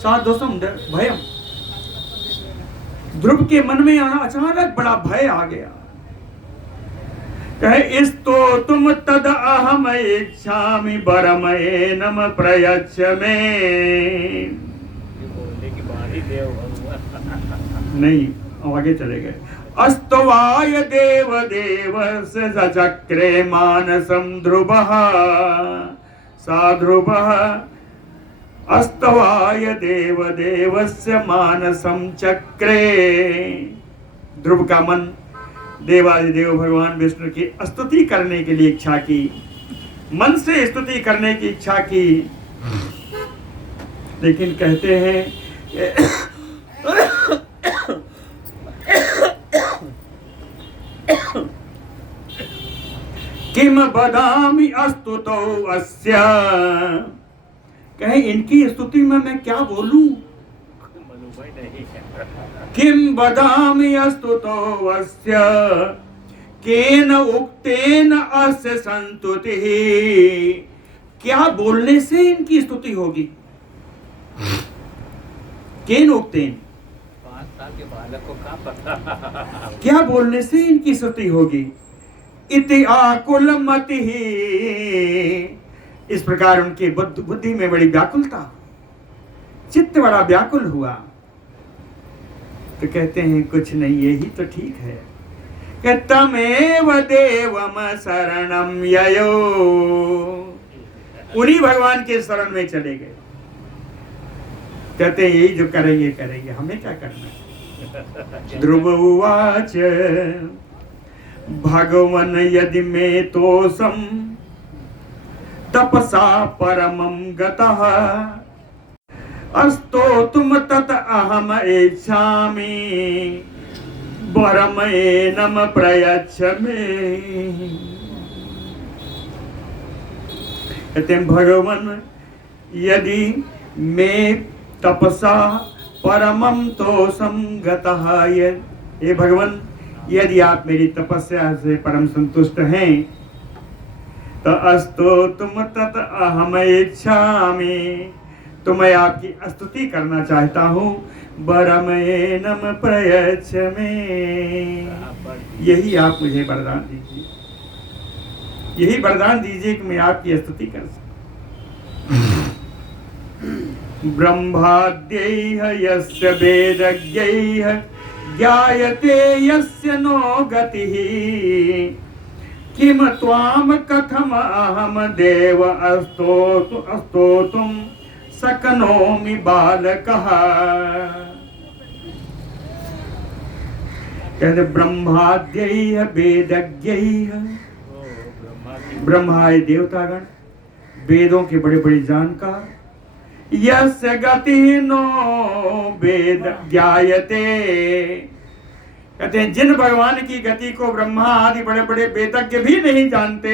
साध्वसम डर, भयम, ध्रुव के मन में अचानक बड़ा भय आ गया। कहे इस्तो तुम तद अहम इच्छामि बरमये नम प्रयच्छ में, नहीं आगे चले गए। अस्तवाय देव देवस्य सचक्रे मानसं ध्रुवः, सा ध्रुवः अस्तवाय देव देवस्य मानसं चक्रे, ध्रुव का मन देवादिदेव भगवान विष्णु की स्तुति करने के लिए इच्छा की, मन से स्तुति करने की इच्छा की, लेकिन कहते हैं किम बदामि अस्तुतो अस्य, कहे इनकी स्तुति में मैं क्या बोलूं। किम बदामि अस्तुतो अस्य केन उक्तेन अस्य संस्तुतिः, क्या बोलने से इनकी स्तुति होगी। केन उक्तेन, 5 साल के बालक को क्या पता, क्या बोलने से इनकी स्तुति होगी। इति आकुल मतिः, इस प्रकार उनकी बुद्धि में बड़ी व्याकुलता, चित्त बड़ा व्याकुल हुआ। तो कहते हैं कुछ नहीं, यही तो ठीक है। तमेव देवम शरणम ययो, उन्हीं भगवान के शरण में चले गए। कहते हैं यही जो करेंगे करेंगे, हमें क्या करना। ध्रुव उवाच भगवन यदि मे तोषम तपसा परमं गतः अस्तोतुम तत अहम इच्छामि वरमेनम प्रयच्छ मे। कहते हैं भगवन यदि मैं तपसा परमं तोषम गतः, ये भगवान यदि आप मेरी तपस्या से परम संतुष्ट हैं तो अस्तो तुम तत अहम इच्छामि, तो मैं आपकी स्तुति करना चाहता हूँ। वरमेनम प्रयच्छ मे, यही आप मुझे वरदान दीजिए। यही वरदान दीजिए कि मैं आपकी स्तुति कर सकूं। ब्रह्माद्यैः यस्य वेदज्ञैः ज्ञायते यस्य नो गतिः किम त्वाम कथम अहम देव स्तोतुं शक्नोमि बालकः। कहते ब्रह्माद्यैः वेदज्ञैः, ब्रह्मा है देवतागण, वेदों के बड़े बड़े जानकार, यस्य गति नो वेद ज्ञायते, कहते हैं जिन भगवान की गति को ब्रह्मा आदि बड़े बड़े वेदज्ञ भी नहीं जानते,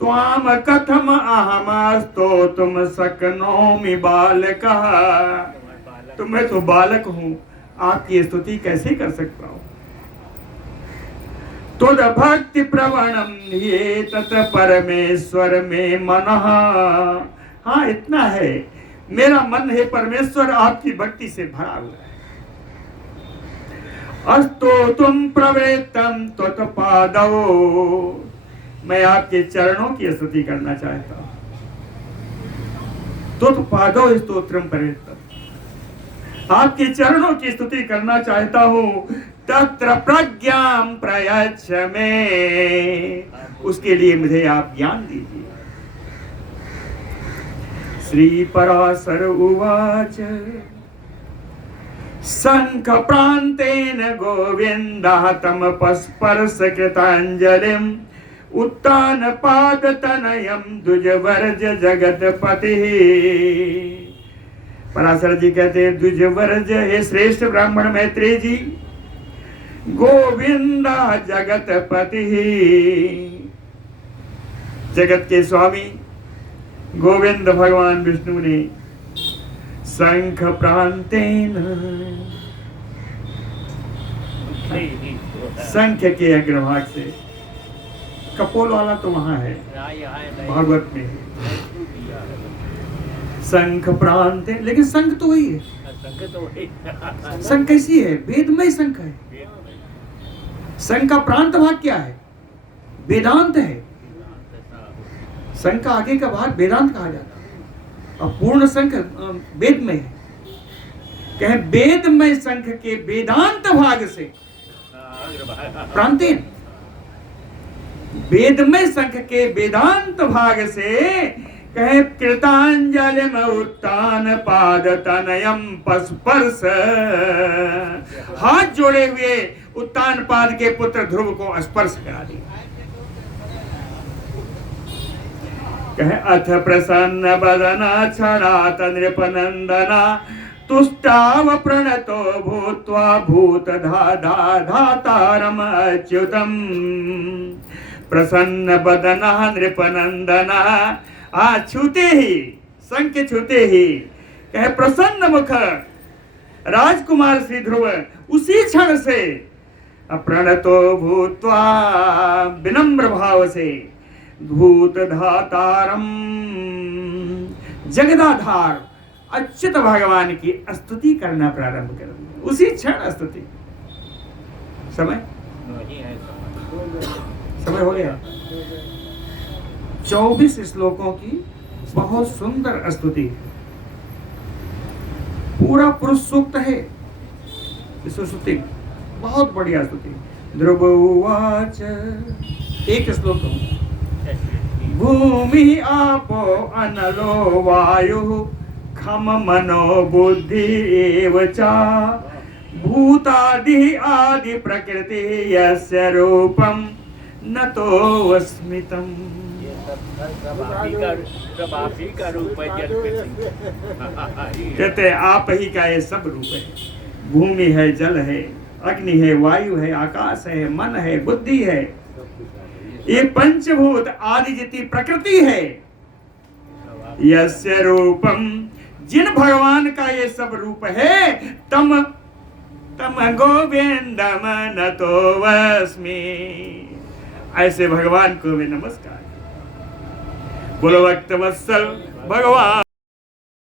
त्वाम कथम अहम स्तोतुं शक्नोमि बालकः, तो मैं तो बालक हूं, आपकी स्तुति कैसे कर सकता हूं। तुद भक्ति प्रवणम ये तत् परमेश्वर में मनः, हाँ इतना है, मेरा मन है परमेश्वर आपकी भक्ति से भरा हुआ है। अस्तोतुं प्रवृत्तं त्वत्पादौ, मैं आपके चरणों की स्तुति करना चाहता हूं। त्वत्पादौ स्तोत्रम प्रवृत्तम्, आपके चरणों की स्तुति करना चाहता हूं। तत्र प्रज्ञां प्रयच्छ मे, उसके लिए मुझे आप ज्ञान दीजिए। श्री पराशर उवाच शंख प्रांतेन गोविन्दः तमपस्पर्श कृताञ्जलिम् उत्तान पाद तनयम् द्विजवर्ज जगतपतिः। पराशर जी कहते हैं द्विजवर्ज हे श्रेष्ठ ब्राह्मण मैत्रेय जी, गोविंद जगतपति, जगत के स्वामी गोविंद भगवान विष्णु ने शंख प्रांतेन, शंख के अग्रभाग से, कपोल वाला तो वहां है भागवत में, शंख प्रांते, लेकिन शंख तो वही है। शंख कैसी है? वेदमय शंख है। शंख का प्रांत भाग क्या है? वेदांत है। शंख का आगे का भाग वेदांत कहा जाता है, और पूर्ण शंख वेद में है। कहे वेदमय शंख के वेदांत भाग से प्रांतेन, वेदमय शंख के वेदांत भाग से कहे कृतांजलिम उत्तान पाद तनयम पस्पर्श, हाथ जोड़े हुए उत्तान पाद के पुत्र ध्रुव को स्पर्श करा दिया। कहे अथ प्रसन्न बदना क्षणात नृपनंदना तुष्टाव प्रणतो भूत्वा भूत धातारम अच्युतम। प्रसन्न बदना नृपनंदना, छूते ही, शंख छूते ही कहे प्रसन्न मुख राजकुमार श्री ध्रुव उसी क्षण से प्रणतो भूत्वा, विनम्र भाव से, भूत धातारम, जगदाधार अच्युत भगवान की स्तुति करना प्रारंभ कर दिया। उसी क्षण स्तुति। समय हो गया। 24 श्लोकों की बहुत सुंदर स्तुति, पूरा पुरुष सूक्त है इस स्तुति, बहुत बढ़िया स्तुति। ध्रुव उवाच, एक श्लोक, भूमि आपो अनलो वायु खम मनो बुद्धि एव च भूतादि आदि प्रकृति यस्य रूपम नतोऽस्मितम्। कहते आप ही का ये सब रूप है। भूमि है, जल है, अग्नि है, वायु है, आकाश है, मन है, बुद्धि है, ये पंचभूत आदि जितनी प्रकृति है। यस्य रूपम, जिन भगवान का ये सब रूप है, तम गोविंदम नतोऽस्मि, ऐसे भगवान को मैं नमस्कार। बोलो भक्त वत्सल भगवान